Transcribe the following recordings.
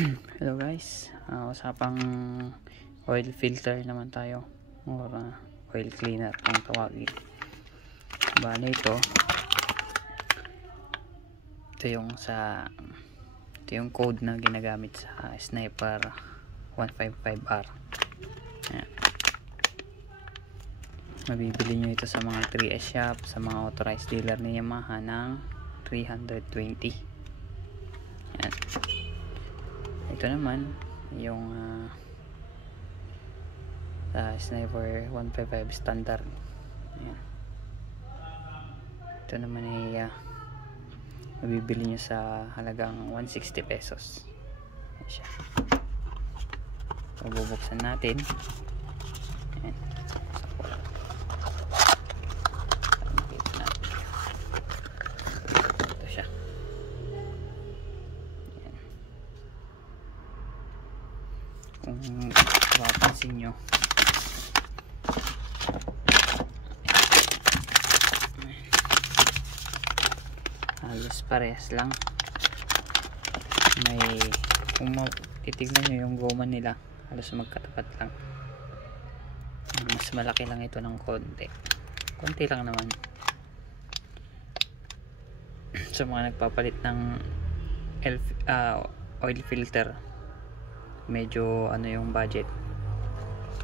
Hello guys, usapang oil filter naman tayo or oil cleaner kung tawagin. Bale ito yung code na ginagamit sa Sniper 155R. Ayan. Mabibili nyo ito sa mga 3S shop, sa mga authorized dealer ni Yamaha ng 320. Ayan. Ito naman yung Sniper 155 standard. Ayan. Ito naman ay mabibili nyo sa halagang 160 pesos. Ayan siya. So, bubuksan natin. Ayan. Ito siya. Ayan. Kung mapapansin nyo, halos parehas lang. Kung titignan nyo yung goma nila, halos magkatapat lang. Mas malaki lang ito ng konti lang naman. Sa mga nagpapalit ng oil filter, medyo yung budget,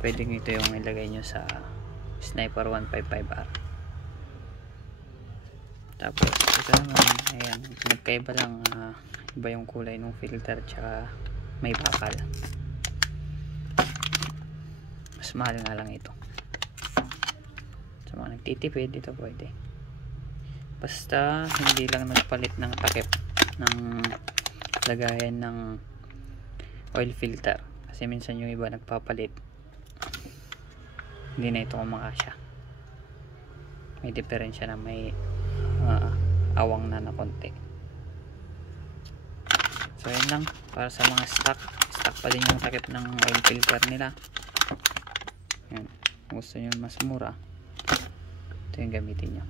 pwede nyo ito yung ilagay nyo sa Sniper 155R. Tapos ito naman, ayan, nagkaiba lang, iba yung kulay ng filter tsaka may bakal. Mas mahal nga lang ito. Sa mga nagtitipid, ito pwede. Basta hindi lang nagpalit ng takip ng lagayan ng oil filter, kasi minsan yung iba nagpapalit, hindi na ito kumakasya. May diferensya na, may awang na konti. So yun lang, para sa mga stock pa din yung takip ng oil filter nila. Yan. Kung gusto nyo mas mura, ito yung gamitin nyo.